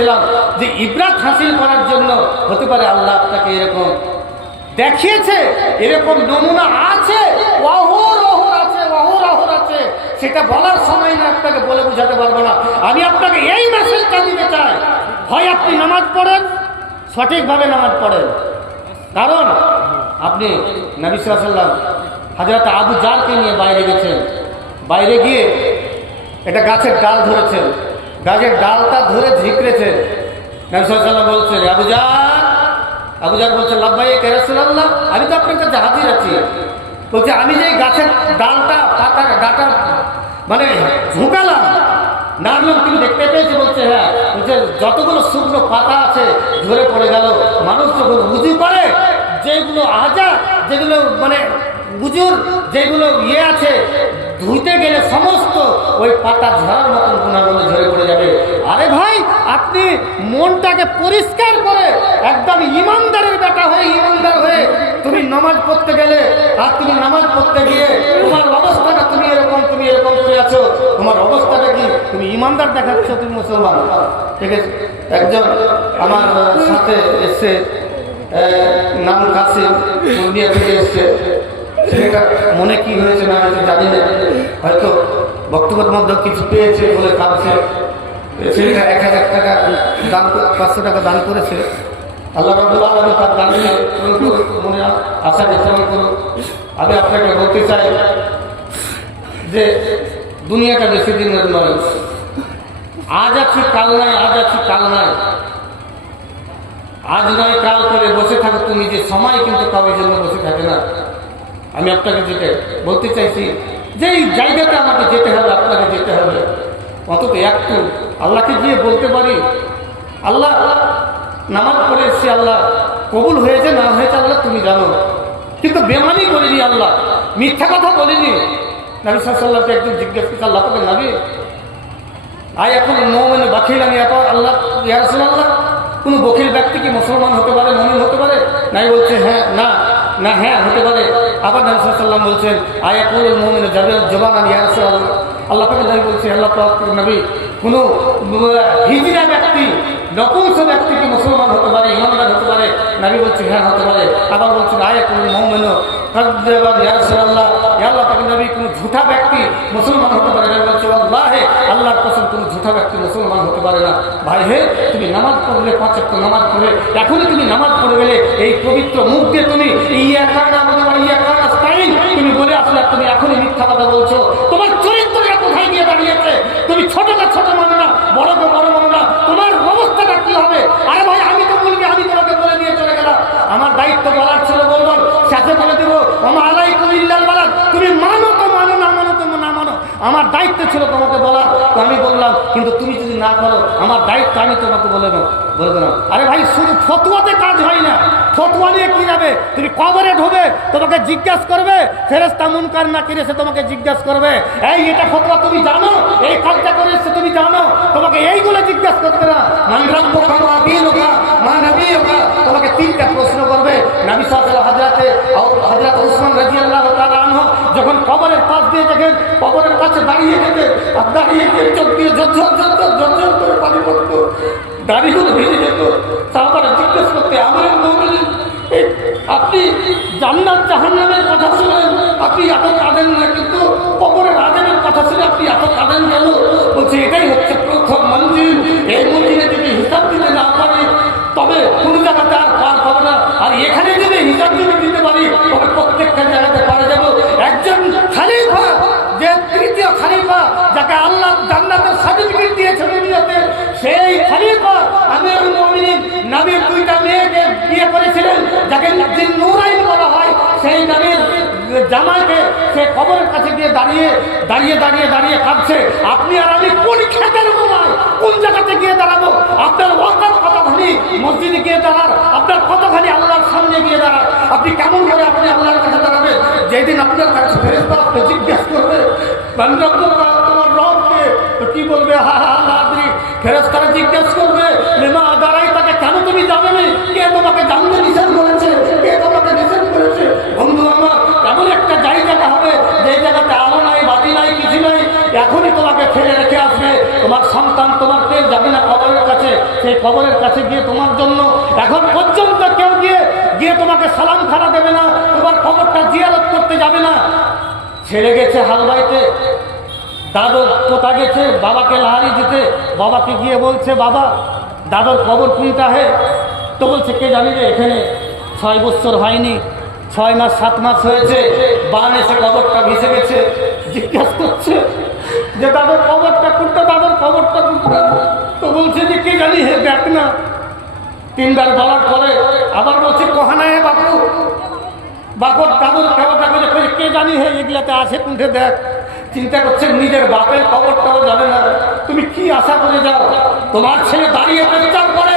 বলছিলাম যে ইবরাত হাসিল করার জন্য হতে পারে আল্লাহ আপনাকে এরকম দেখিয়েছে, এরকম নমুনা আছে, আছে, সেটা বলার সময় না, আপনাকে বলে বোঝাতে পারবো না। আমি আপনাকে এই মেসেজটা দিতে চাই, হয় আপনি নামাজ পড়েন, সঠিকভাবে নামাজ পড়েন, কারণ আপনি নবী সাল্লাল্লাহু আলাইহি ওয়াসাল্লাম হযরত আবু জারকে নিয়ে বাইরে গেছেন, বাইরে গিয়ে একটা গাছের ডাল ধরেছেন, গাছের ডালটা ধরে ঝিকরেছেন। নবী সাল্লাল্লাহু আলাইহি ওয়াসাল্লাম বলছেন আবু জার বলছেন লাব্বাইক ইয়া রাসূলুল্লাহ, আমি তো আপনার কাছে হাজির আছি। বলছে আমি যে গাছের ডালটা ডাটা মানে ঝুঁকালাম, নাড়লাম, তুমি দেখতে পেয়েছি? বলছে হ্যাঁ। বলছে যতগুলো শুকনো পাতা আছে ঝরে পড়ে গেল। মানুষ যখন উজু করে, যেগুলো যেগুলো মানে উজুর যেগুলো আছে, ধুইতে গেলে সমস্ত ওই পাতা ঝরার মতন গুণাগুলো ঝরে পড়ে যাবে। আরে ভাই, আপনি মনটাকে পরিষ্কার করে একদম ইমানদারের বেটা হয়ে, ইমানদার হয়ে তুমি নামাজ পড়তে গেলে, আর তুমি নামাজ পড়তে গিয়ে তোমার অবস্থাটা তুমি এরকম করে আছো, তোমার অবস্থাটা কি? তুমি ইমানদার দেখাচ্ছ, তুমি মুসলমান। ঠিক আছে, একজন আমার সাথে এসছে, নাম কাসিম, পূর্ণিয়া থেকে এসছে। ছেলেটা মনে কি হয়েছে না হয়েছে জানি না, হয়তো বক্তব্যের মধ্যে কিছু পেয়েছে বলে কাঁদছে। ছেলেটা 1000 টাকা দান, 500 টাকা দান করেছে। আল্লাহ রাব্বুল আলামিন তার দানকে মনে আশা বিতরণ করুন। আমি আপনাকে বলতে চাই যে দুনিয়াটা বেশি দিনের নয়, আজ আছি কাল নাই, আজ আছি কাল নাই, আজ নয় কাল করে বসে থাকো তুমি, যে সময় কিন্তু কারোর জন্য বসে থাকে না। আমি আপনাকে যেটা বলতে চাইছি, যে এই জায়গাতে আমাকে যেতে হবে, আপনাকে যেতে হবে, অন্তত একটু আল্লাহকে গিয়ে বলতে পারি, আল্লাহ নামাজ পড়ে এসেছি, আল্লাহ কবুল হয়েছে না হয়েছে আল্লাহ তুমি জানো, কিন্তু বেমানি করিনি, আল্লাহ মিথ্যা কথা বলিনি। নবী সাল্লাল্লাহু আলাইহি ওয়াসাল্লামকে একজন জিজ্ঞেস করছে, আল্লাহ পাকের নবী আয় এখন মুমিন বাখিল আমি এত আল্লাহ ইয়া রাসূলুল্লাহ, কোনো বখিল ব্যক্তি কি মুসলমান হতে পারে, মুমিন হতে পারে? নাই বলছে হ্যাঁ, না হ্যাঁ হতে পারে। আবার নবী সাল্লাল্লাহু আলাইহি ওয়াসাল্লাম বলছেন আয়াকুল মুমিন জবানান ইয়া রাসূলুল্লাহ, আল্লাহ পাকের নবী বলছে আল্লাহ পাকের নবী কোনো হিজরা ব্যক্তি, নপুংস ব্যক্তি কি মুসলমান হতে পারে, ইমানদার হতে পারে? নবী বলছে হ্যাঁ হতে পারে। আবার বলছেন আয়াকুল মুমিন কাযযাবান ইয়া রাসূলুল্লাহ, ইয়া আল্লাহ পাকের নবী কোনো ঝুঠা ব্যক্তি মুসলমান হতে পারে? নবী বলছে আল্লাহে, আল্লাহর কসম কোনো ঝুঠা ব্যক্তি মুসলমান হতে পারে না। ভাই হে, তুমি নামাজ পড়লে, 5 ওয়াক্ত নামাজ পড়লে, এখনই তুমি নামাজ পড়ে গেলে, এই পবিত্র মুখ দিয়ে তুমি ইয়াকা নাবুদু ওয়া ইয়াকা নাস্তাইন তুমি বলে আসলে, তুমি এখনই মিথ্যা কথা বলছো। তোমার চরিত্রটা কোথায় গিয়ে দাঁড়িয়েছে? তুমি ছোটটা ছোট মানে না, বড়কে বড় মানে না, তোমার অবস্থাটা কি হবে? আরে ভাই, আমি তো বলবি, আমি তোমাকে বলে দিয়ে চলে গেলাম, আমার দায়িত্ব বলার ছিল, বলবো, সাথে বলে দেবো ওমা আলাইকুম ইল্লাল বালাগ, তুমি মানো তো মানো, না মানো তো না মানো, আমার দায়িত্ব ছিল তোমাকে বলা, তো আমি বললাম। কিন্তু তুমি যদি না করো, আমার দায়িত্ব আমি তোমাকে বলে দিলাম। আরে ভাই, শুধু ফতোয়াতে কাজ হয় না, ফতোয়া নিয়ে কি যাবে? তুমি কবরে ঢোবে, তোমাকে জিজ্ঞাসা করবে, ফেরেশতা মুনকার নাকির এসে তোমাকে জিজ্ঞাসা করবে, এই এটা ফতোয়া তুমি জানো, এই কাজটা করে এসে তুমি জানো, তোমাকে এইগুলো জিজ্ঞাসা করতে না, মান রাব্বুকা ওয়া দীনুকা মা নবিয়ুকা, তোমাকে 3টা প্রশ্ন করবে। নবী সাল্লাল্লাহু আলাইহি ওয়াসাল্লাম হযরত উসমান রাদিয়াল্লাহু তাআলা আনহু যখন কবরের পাশ দিয়ে দেখেন, কবরের কাছে দাঁড়িয়ে যেতে, আর দাঁড়িয়ে চোখ দিয়ে ঝরঝর করে পানি পড়তো, দাড়িগুলো ভিজে যেত। তারপরে জিজ্ঞেস করতে, আমিরুল মুমিনিন, আপনি জান্নাত জাহান্নামের কথা শুনেন, আপনি এত কাঁদেন না, কিন্তু কবরের আযাবের কথা শুনে আপনি এত কাঁদেন কেন? বলছে এটাই হচ্ছে প্রথম মঞ্জিল, এই মঞ্জিলে যদি হিসাব দিতে না পারি তবে কোন জায়গাতে আর পার পাবো না, আর এখানে যদি হিসাব দিতে পারি তবে প্রত্যেকটা জায়গাতে পারা যাবো। একজন খলিফা, যে 3য় খলিফা, যাকে আল্লাহ জান্নাতের সার্টিফিকেট দিয়েছে দুনিয়াতে, সেই খলিফা আমিরুল মুমিনিন নবীর 2টা মেয়েকে বিয়ে করেছিলেন, যাকে নূরাইন বলা হয়। সেই নবীর জামাইকে সে কবরের কাছে গিয়ে দাঁড়িয়ে কাঁদছে। আপনি আর আমি কোন ক্ষেতের গোড়ায়, কোন জায়গাতে গিয়ে দাঁড়াবো? আপনার ওয়াকাত কতখানি মসজিদে গিয়ে দাঁড়ান, আপনার কতখানি আল্লাহর সামনে গিয়ে দাঁড়ান, আপনি কেমন করে আপনি আল্লাহর কাছে দাঁড়াবেন? যেদিন আপনার কাছে ফেরেশতা আপনি জিজ্ঞেস করবে বান্দা তোমার রবকে, তো কি বলবে? হা হা নাদরি। ফেরেশতারা জিজ্ঞেস করবে লিমা দাঁড়াই, তাকে কেন তুমি যাবে না? কে তোমাকে জানতে নিষেধ করেছে? কে তোমাকে নিষেধ করেছে? বন্ধু আমার, এমন একটা জায়গা হবে যে জায়গাতে আলো নাই, বাতি নাই, কিছু নাই, এখনই তোমাকে ফেলে রেখে আসবে। তোমার সন্তান, তোমার কেউ যাবে না কবরের কাছে, সেই কবরের কাছে গিয়ে তোমার জন্য এখন পর্যন্ত কেউ গিয়ে তোমাকে সালাম খাড়া দেবে না, তোমার কবরটা জিয়ারত করতে যাবে না। ছেড়ে গেছে হাল বাইতে, দাদর কোথা গেছে বাবাকে লাহারি দিতে, বাবাকে গিয়ে বলছে বাবা দাদর কবর কোনটা হে? তো বলছে কে জানি রে, এখানে 6 বছর হয়নি, 6 মাস 7 মাস হয়েছে, বান এসে কবরটা ভেসে গেছে। জিজ্ঞাসা করছে যে দাদর কবরটা কোনটা, দাদর কবরটা কোনটা? তো বলছে যে কে জানি হে, দেখ না। 3 বার বলার পরে আবার বলছে কহানা হে বাপু, বাপর দাদুর কবরটা খুঁজে কে জানি হে, এগুলাতে আছে কোনটা দেখ। চিন্তা করছেন নিজের বাপের কবরটাও যাবে না, তুমি কি আশা করে যাও? তোমার ছেলে দাঁড়িয়ে প্রচার করে,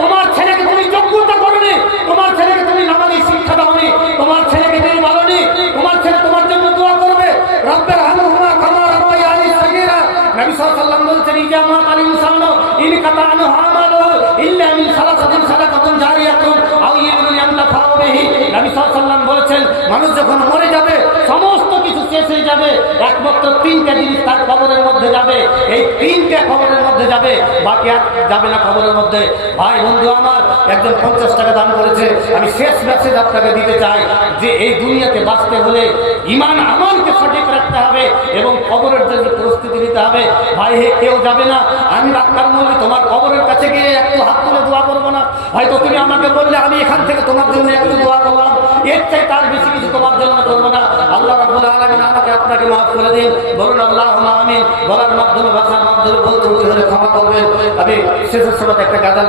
তোমার ছেলেকে তুমি যোগ্যতা করনি, তোমার ছেলেকে তুমি নামাজি শিক্ষা দাওনি, তোমার ছেলেকে তুমি বলনি, তোমার ছেলে তোমার জন্য দোয়া করবে রব্বের হামহুমা কামা রাব্বায়ানি সগীরা। নবী সাল্লাল্লাহু আলাইহি ওয়াসাল্লাম বলেছেন ইজা মাতাল ইনসানু ইন কাতাআনু আমালুহু ইল্লা মিন সালাসাতিন সাদাকাতুন জারিয়াতুন আও ইলমিন ইয়ানতাফাউ বিহি। নবী সাল্লাল্লাহু আলাইহি ওয়াসাল্লাম বলেছেন মানুষ যখন মরে যাবে সমস্ত কিছু শেষ হয়ে যাবে, একমাত্র 3টা জিনিস তার কবরের মধ্যে যাবে। এই 3টা কবরের মধ্যে যাবে, বাকি আর যাবে না কবরের মধ্যে। ভাই বন্ধু আমার, একজন 50 টাকা দান করেছে। আমি শেষ মেসেজ আপনাকে দিতে চাই যে এই দুনিয়াতে বাঁচতে হলে ঈমান আমলকে সঠিক রাখতে হবে এবং কবরের জন্য প্রস্তুতি নিতে হবে। ভাই হে কেউ যাবে না, আমি ডাক্তার বলি তোমার কবরের কাছে গিয়ে একটু হাত তুলে দোয়া করবো না? হয়তো তুমি আমাকে বললে আমি এখান থেকে তোমার জন্য একটু দোয়া করলাম, এর চাই তার বেশি কিছু তোমার জন্য করবো না। আল্লাহ রাব্বুল আলামিন আমাকে আপনাকে মাফ করে দিন, বলুন আল্লাহুম্মা আমিন। বলার মাধ্যমে ভাষার মাধ্যমে বলতে হলে ক্ষমা করবেন। আমি শেষের সময় একটা গাজাল